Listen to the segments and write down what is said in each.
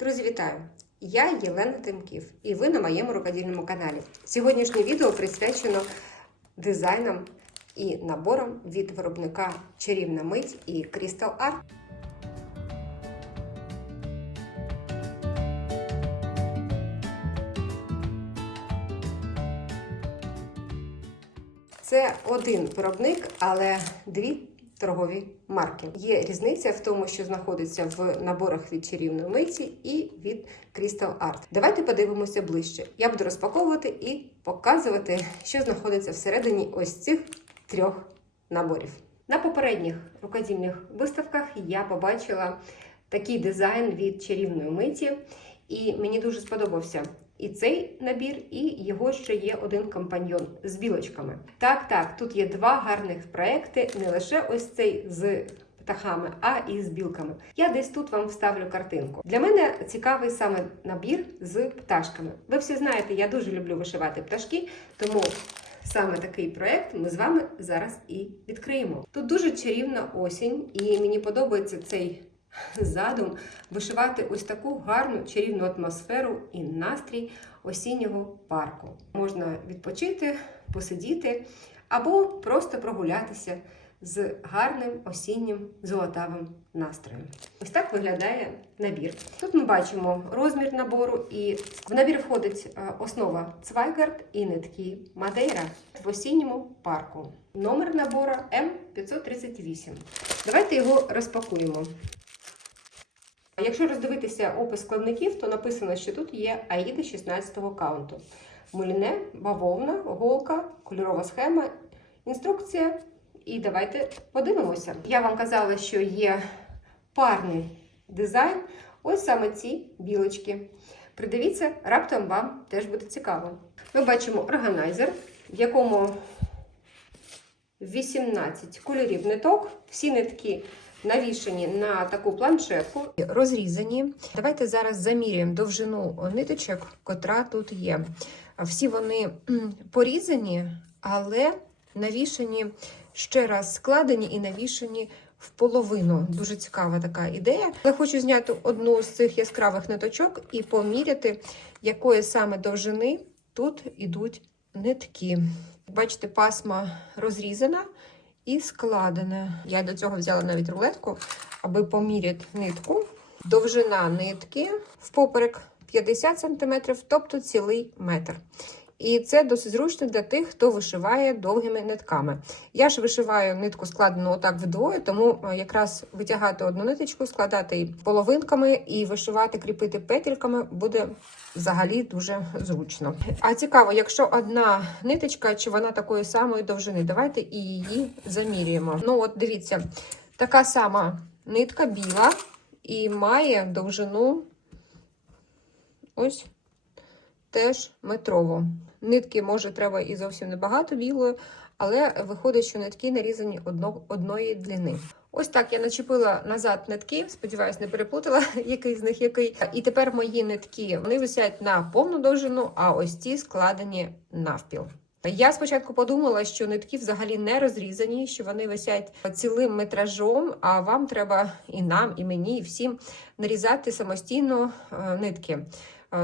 Друзі, вітаю! Я Єлена Тимків і ви на моєму рукодільному каналі. Сьогоднішнє відео присвячено дизайнам і наборам від виробника Чарівна мить і Crystal Art. Це один виробник, але дві торгові марки. Є різниця в тому, що знаходиться в наборах від чарівної миті і від Crystal Art. Давайте подивимося ближче. Я буду розпаковувати і показувати, що знаходиться всередині ось цих трьох наборів. На попередніх рукодільних виставках я побачила такий дизайн від чарівної миті, і мені дуже сподобався. І цей набір, і його ще є один компаньйон з білочками. Так, так, тут є два гарних проекти, не лише ось цей з птахами, а і з білками. Я десь тут вам вставлю картинку. Для мене цікавий саме набір з пташками. Ви всі знаєте, я дуже люблю вишивати пташки, тому саме такий проект ми з вами зараз і відкриємо. Тут дуже чарівна осінь, і мені подобається цей задум вишивати ось таку гарну чарівну атмосферу і настрій осіннього парку. Можна відпочити, посидіти або просто прогулятися з гарним осіннім золотавим настроєм. Ось так виглядає набір. Тут ми бачимо розмір набору, і в набір входить е, основа Цвайгард і нитки Мадейра в осінньому парку. Номер набору М538. Давайте його розпакуємо. Якщо роздивитися опис складників, то написано, що тут є аїди 16-го каунту. Муліне, бавовна, голка, кольорова схема, інструкція. І давайте подивимося. Я вам казала, що є парний дизайн. Ось саме ці білочки. Придивіться, раптом вам теж буде цікаво. Ми бачимо органайзер, в якому 18 кольорів ниток. Всі нитки навішані на таку планшетку, розрізані. Давайте зараз заміряємо довжину ниточок, котра тут є. Всі вони порізані, але навішані ще раз складені і навішані в половину. Дуже цікава така ідея. Я хочу зняти одну з цих яскравих ниточок і поміряти, якої саме довжини тут ідуть нитки. Бачите, пасма розрізана і складене. Я до цього взяла навіть рулетку, аби поміряти нитку. Довжина нитки впоперек 50 см, тобто цілий метр. І це досить зручно для тих, хто вишиває довгими нитками. Я ж вишиваю нитку складену отак вдвоє, тому якраз витягати одну ниточку, складати її половинками і вишивати, кріпити петельками буде взагалі дуже зручно. А цікаво, якщо одна ниточка, чи вона такої самої довжини, давайте і її замірюємо. Ну, от дивіться, така сама нитка біла і має довжину ось теж метрову. Нитки, може, треба і зовсім небагато білої, але виходить, що нитки нарізані одно, одної длини. Ось так я начепила назад нитки, сподіваюсь, не переплутала, який з них який. І тепер мої нитки вони висять на повну довжину, а ось ці складені навпіл. Я спочатку подумала, що нитки взагалі не розрізані, що вони висять цілим метражом, а вам треба і нам, і мені, і всім нарізати самостійно нитки.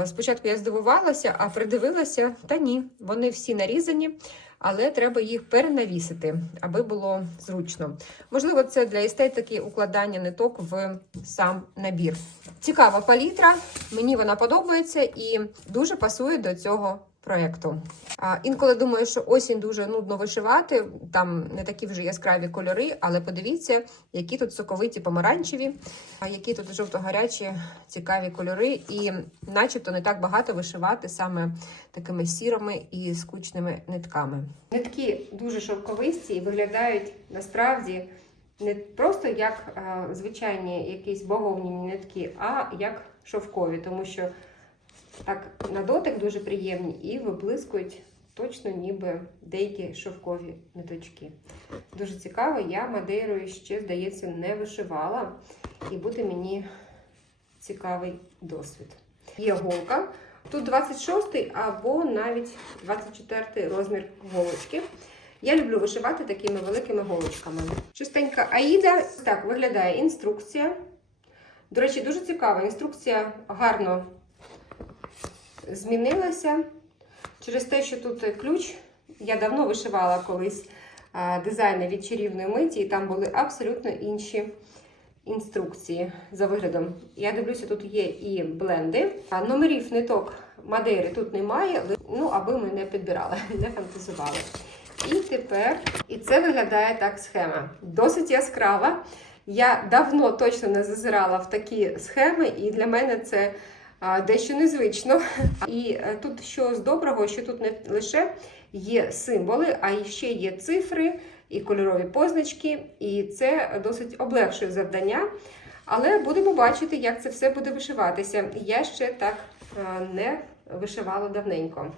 Спочатку я здивувалася, а придивилася, та ні, вони всі нарізані, але треба їх перенавісити, аби було зручно. Можливо, це для естетики укладання ниток в сам набір. Цікава палітра, мені вона подобається і дуже пасує до цього проєкту. Інколи думаю, що осінь дуже нудно вишивати, там не такі вже яскраві кольори, але подивіться, які тут соковиті помаранчеві, які тут жовто-гарячі цікаві кольори, і начебто не так багато вишивати саме такими сірими і скучними нитками. Нитки дуже шовковисті і виглядають насправді не просто як звичайні якісь бавовняні нитки, а як шовкові, тому що так на дотик дуже приємні і виблискують точно ніби деякі шовкові ниточки. Дуже цікаво, я мадейрою ще, здається, не вишивала, і буде мені цікавий досвід. Є голка. Тут 26 або навіть 24 розмір голочки. Я люблю вишивати такими великими голочками. Чистенька аїда. Так виглядає інструкція. До речі, дуже цікава. Інструкція гарно змінилася. Через те, що тут ключ, я давно вишивала колись дизайни від чарівної миті, і там були абсолютно інші інструкції за виглядом. Я дивлюся, тут є і бленди. Номерів ниток Мадейри тут немає, ну аби ми не підбирали, не фантазували. І тепер, і це виглядає так схема. Досить яскрава. Я давно точно не зазирала в такі схеми, і для мене це дещо незвично. І е, тут що з доброго, що тут не лише є символи, а ще є цифри і кольорові позначки, і це досить облегшує завдання. Але будемо бачити, як це все буде вишиватися. Я ще так не вишивала давненько.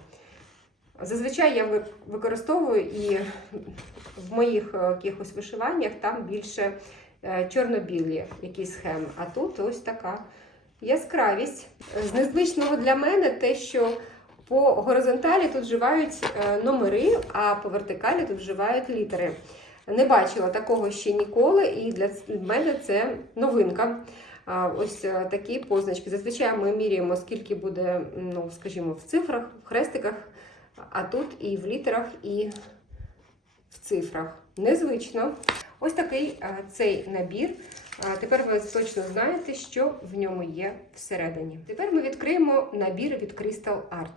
Зазвичай я використовую і в моїх е, якихось вишиваннях там більше е, чорно-білі якісь схеми. А тут ось така яскравість. З незвичного для мене те, що по горизонталі тут вживають е, номери, а по вертикалі тут вживають літери. Не бачила такого ще ніколи, і для мене це новинка. Ось е, такі позначки. Зазвичай ми міряємо, скільки буде, ну, скажімо, в цифрах, в хрестиках, а тут і в літерах, і в цифрах. Незвично. Ось такий е, цей набір. Тепер ви точно знаєте, що в ньому є всередині. Тепер ми відкриємо набір від Crystal Art.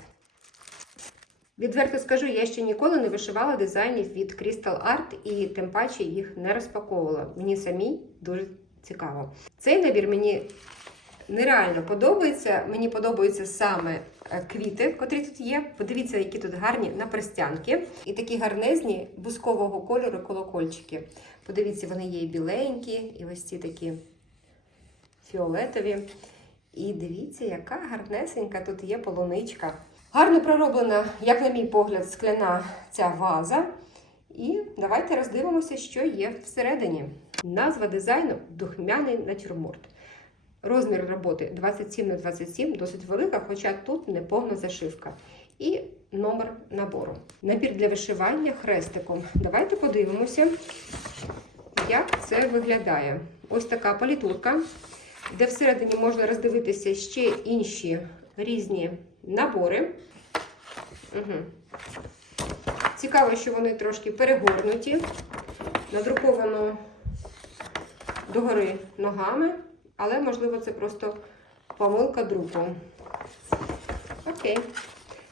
Відверто скажу, я ще ніколи не вишивала дизайнів від Crystal Art і тим паче їх не розпаковувала. Мені самій дуже цікаво. Цей набір мені нереально подобається. Мені подобаються саме е, квіти, котрі тут є. Подивіться, які тут гарні наперстянки. І такі гарнезні бускового кольору колокольчики. Подивіться, вони є і біленькі, і ось ці такі фіолетові. І дивіться, яка гарнесенька тут є полуничка. Гарно пророблена, як на мій погляд, скляна ця ваза. І давайте роздивимося, що є всередині. Назва дизайну духмяний натюрморт. Розмір роботи 27 на 27, досить велика, хоча тут не повна зашивка. І номер набору. Набір для вишивання хрестиком. Давайте подивимося, як це виглядає. Ось така палітурка, де всередині можна роздивитися ще інші різні набори. Угу. Цікаво, що вони трошки перегорнуті, надруковано догори ногами, але, можливо, це просто помилка друку. Окей.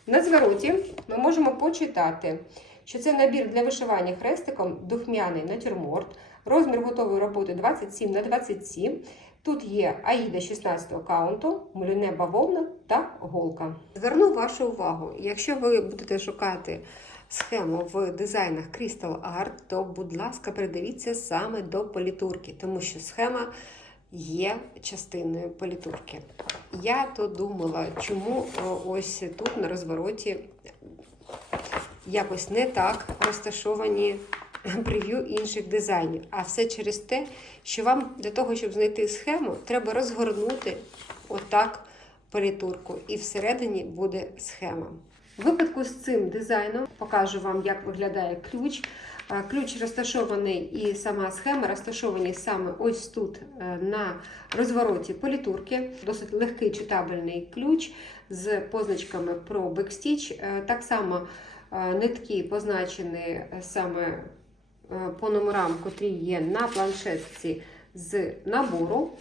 На звороті ми можемо почитати, що це набір для вишивання хрестиком духмяний натюрморт. Розмір готової роботи 27 на 27. Тут є аїда 16 каунту, муліне бавовна та голка. Зверну вашу увагу, якщо ви будете шукати схему в дизайнах Crystal Art, то, будь ласка, придивіться саме до політурки, тому що схема є частиною політурки. Я то думала, чому ось тут на розвороті якось не так розташовані прев'ю інших дизайнів. А все через те, що вам для того, щоб знайти схему, треба розгорнути отак політурку, і всередині буде схема. В випадку з цим дизайном покажу вам, як виглядає ключ. Ключ розташований і сама схема розташовані саме ось тут е, на розвороті політурки. Досить легкий читабельний ключ з позначками про бекстіч. Е, Так само е, нитки позначені саме по номерам, котрі є на планшетці з набору.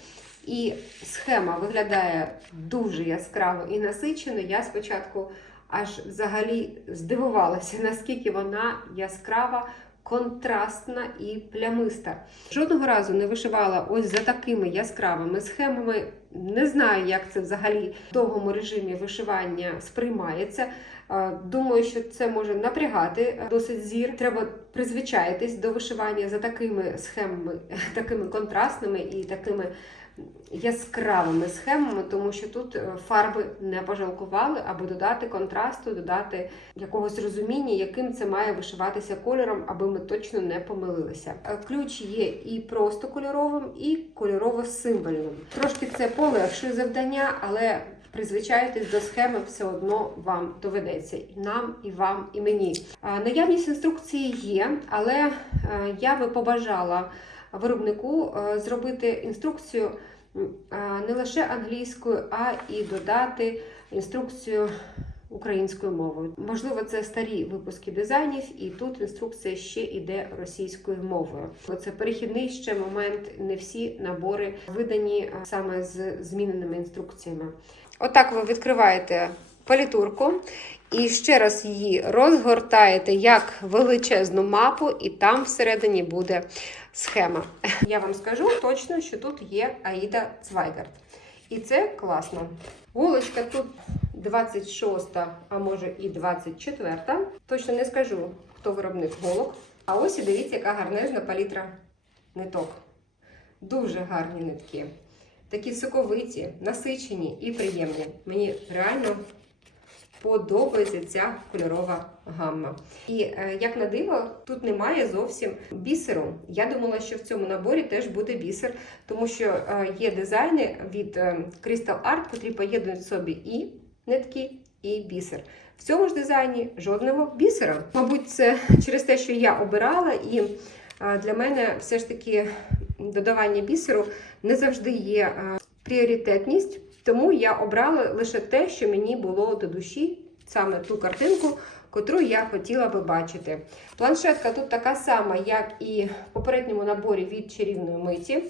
І схема виглядає дуже яскраво і насичено. Я спочатку аж взагалі здивувалася, наскільки вона яскрава, контрастна і плямиста. Жодного разу не вишивала ось за такими яскравими схемами. Не знаю, як це взагалі в довгому режимі вишивання сприймається. Е, Думаю, що це може напрягати е, досить зір. Треба призвичаїтись до вишивання за такими схемами, такими контрастними і такими яскравими схемами, тому що тут е, фарби не пожалкували, аби додати контрасту, додати якогось розуміння, яким це має вишиватися кольором, аби ми точно не помилилися. Е, Ключ є і просто кольоровим, і кольорово-символьним. Трошки це полегшує завдання, але призвичаєтесь до схеми все одно вам доведеться і нам, і вам, і мені. Наявність інструкції є, але е, я би побажала виробнику е, зробити інструкцію не лише англійською, а і додати інструкцію українською мовою. Можливо, це старі випуски дизайнів, і тут інструкція ще йде російською мовою. Це перехідний ще момент. Не всі набори видані саме з зміненими інструкціями. Отак ви відкриваєте палітурку і ще раз її розгортаєте як величезну мапу, і там всередині буде схема. Я вам скажу точно, що тут є Аїда Цвайгард. І це класно. Голочка тут 26, а може і 24. Точно не скажу, хто виробник голок. А ось і дивіться, яка гарнезна палітра ниток. Дуже гарні нитки. Такі соковиті, насичені і приємні. Мені реально подобається ця кольорова гамма. І е, як на диво, тут немає зовсім бісеру. Я думала, що в цьому наборі теж буде бісер, тому що е, є дизайни від е, Crystal Art, котрі поєднують в собі і нитки, і бісер. В цьому ж дизайні жодного бісера. Мабуть, це через те, що я обирала, і для мене все ж таки додавання бісеру не завжди є пріоритетність. Тому я обрала лише те, що мені було до душі, саме ту картинку, котру я хотіла би бачити. Планшетка тут така сама, як і в попередньому наборі від чарівної миті.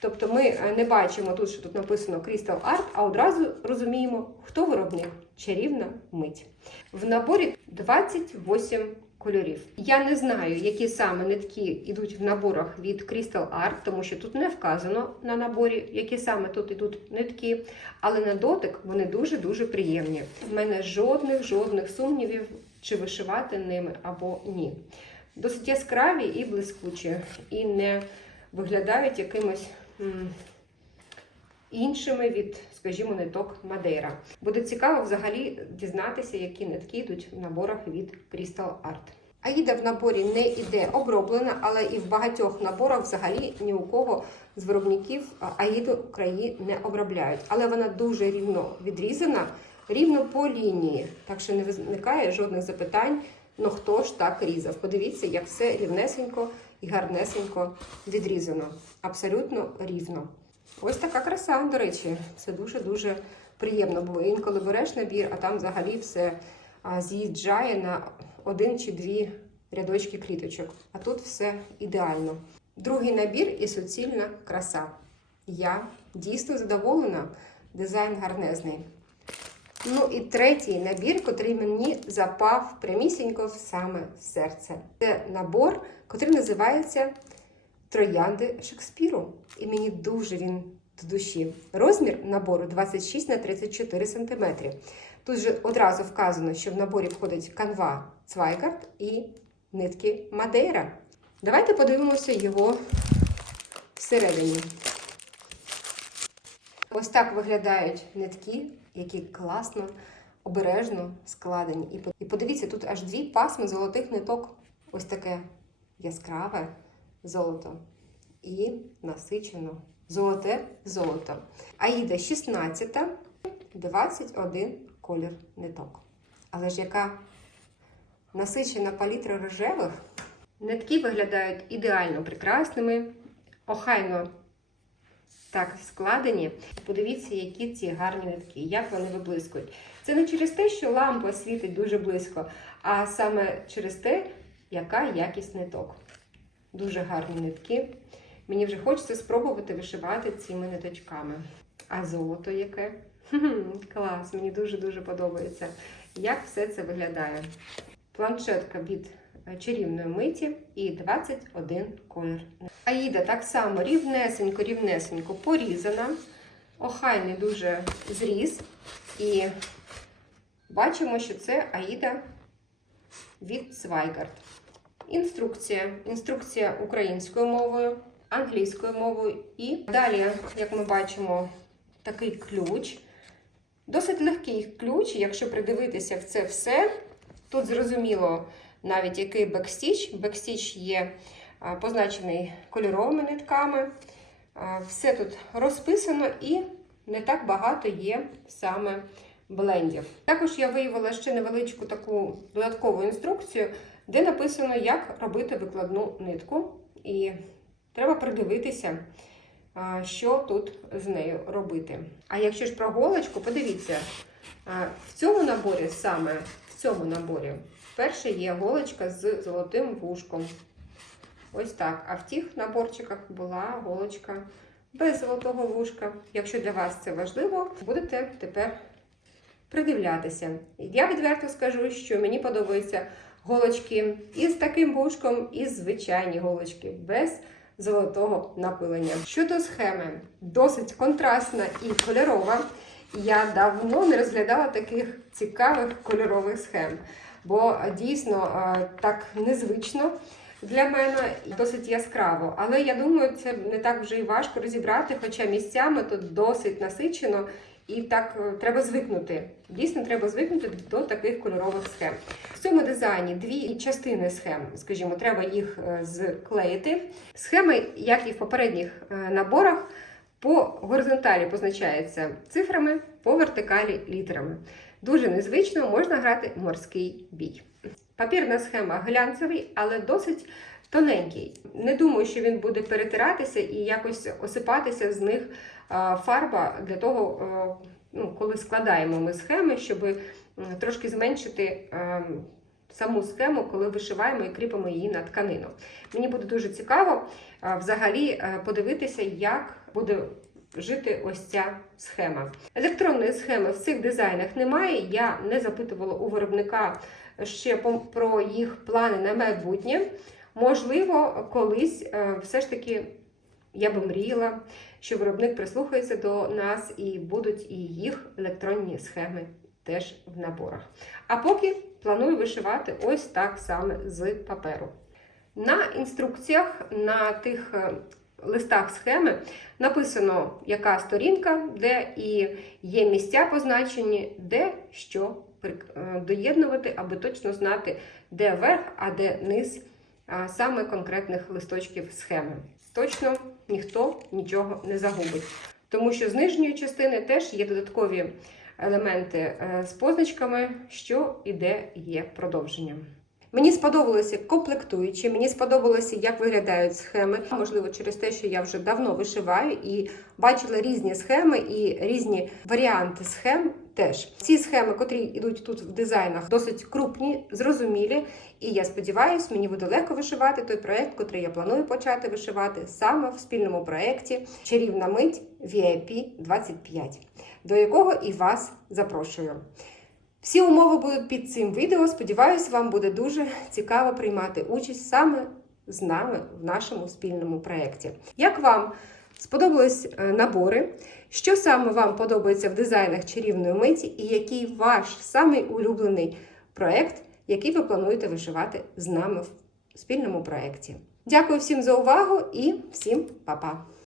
Тобто ми е, не бачимо тут, що тут написано Crystal Art, а одразу розуміємо, хто виробник чарівна мить. В наборі 28 кольорів. Я не знаю, які саме нитки йдуть в наборах від Crystal Art, тому що тут не вказано на наборі, які саме тут йдуть нитки, але на дотик вони дуже-дуже приємні. В мене жодних жодних сумнівів, чи вишивати ними або ні. Досить яскраві і блискучі, і не виглядають якимось іншими від, скажімо, ниток Мадейра. Буде цікаво взагалі дізнатися, які нитки йдуть в наборах від Crystal Art. Аїда в наборі не йде оброблена, але і в багатьох наборах взагалі ні у кого з виробників Аїду краї не обробляють. Але вона дуже рівно відрізана, рівно по лінії. Так що не виникає жодних запитань, ну хто ж так різав. Подивіться, як все рівнесенько і гарнесенько відрізано. Абсолютно рівно. Ось така краса, до речі, це дуже-дуже приємно. Бо інколи береш набір, а там взагалі все з'їжджає на один чи дві рядочки кліточок. А тут все ідеально. Другий набір і суцільна краса. Я дійсно задоволена, дизайн гарнезний. Ну і третій набір, котрий мені запав прямісінько в саме серце. Це набор, котрий називається Троянди Шекспіру. І мені дуже він до душі. Розмір набору 26 на 34 см. Тут же одразу вказано, що в наборі входить канва Цвайгард і нитки Мадейра. Давайте подивимося його всередині. Ось так виглядають нитки, які класно, обережно складені. І подивіться, тут аж дві пасми золотих ниток. Ось таке яскраве золото і насичено золоте золото. Аїда 16, 21 колір ниток. Але ж яка насичена палітра рожевих. Нитки виглядають ідеально прекрасними, охайно так складені. Подивіться, які ці гарні нитки, як вони виблискують. Це не через те, що лампа світить дуже близько, а саме через те, яка якість ниток. Дуже гарні нитки. Мені вже хочеться спробувати вишивати цими ниточками. А золото яке? Клас, мені дуже-дуже подобається, як все це виглядає. Планшетка від е, чарівної миті і 21 колір. Аїда так само рівнесенько, рівнесенько порізана. Охайний дуже зріз. І бачимо, що це Аїда від Свайгард. Інструкція. Інструкція українською мовою, англійською мовою. І далі, як ми бачимо, такий ключ. Досить легкий ключ, якщо придивитися в це все. Тут зрозуміло навіть який бекстіч. Бекстіч є позначений кольоровими нитками. Все тут розписано і не так багато є саме блендів. Також я виявила ще невеличку таку додаткову інструкцію, де написано, як робити викладну нитку. І треба придивитися, що тут з нею робити. А якщо ж про голочку, подивіться, в цьому наборі саме в цьому наборі перше є голочка з золотим вушком. Ось так. А в тих наборчиках була голочка без золотого вушка. Якщо для вас це важливо, будете тепер придивлятися. Я відверто скажу, що мені подобаються голочки із таким вушком, і звичайні голочки без золотого напилення. Щодо схеми, досить контрастна і кольорова. Я давно не розглядала таких цікавих кольорових схем, бо дійсно так незвично для мене і досить яскраво. Але я думаю, це не так вже і важко розібрати, хоча місцями тут досить насичено. І так е, треба звикнути. Дійсно, треба звикнути до таких кольорових схем. В цьому дизайні дві частини схем, скажімо, треба їх е, зклеїти. Схеми, як і в попередніх е, наборах, по горизонталі позначаються цифрами, по вертикалі літерами. Дуже незвично можна грати морський бій. Папірна схема глянцевий, але досить тоненький. Не думаю, що він буде перетиратися і якось осипатися з них фарба для того, ну, коли складаємо ми схеми, щоб трошки зменшити саму схему, коли вишиваємо і кріпимо її на тканину. Мені буде дуже цікаво взагалі подивитися, як буде жити ось ця схема. Електронної схеми в цих дизайнах немає. Я не запитувала у виробника ще про їх плани на майбутнє. Можливо, колись е, все ж таки я би мріяла, що виробник прислухається до нас і будуть і їх електронні схеми теж в наборах. А поки планую вишивати ось так саме з паперу. На інструкціях на тих е, листах схеми написано, яка сторінка, де і є місця позначені, де що е, доєднувати, аби точно знати, де верх, а де низ саме конкретних листочків схеми. Точно ніхто нічого не загубить. Тому що з нижньої частини теж є додаткові елементи е, з позначками, що і де є продовженням. Мені сподобалося комплектуючі, мені сподобалося, як виглядають схеми. Можливо, через те, що я вже давно вишиваю і бачила різні схеми і різні варіанти схем. Теж ці схеми, котрі йдуть тут в дизайнах, досить крупні, зрозумілі. І я сподіваюся, мені буде легко вишивати той проект, котрий я планую почати вишивати саме в спільному проєкті Чарівна мить VIP 25, до якого і вас запрошую. Всі умови будуть під цим відео. Сподіваюсь, вам буде дуже цікаво приймати участь саме з нами в нашому спільному проєкті. Як вам сподобались е, набори? Що саме вам подобається в дизайнах чарівної миті, і який ваш самий улюблений проєкт, який ви плануєте вишивати з нами в спільному проєкті? Дякую всім за увагу і всім па-па!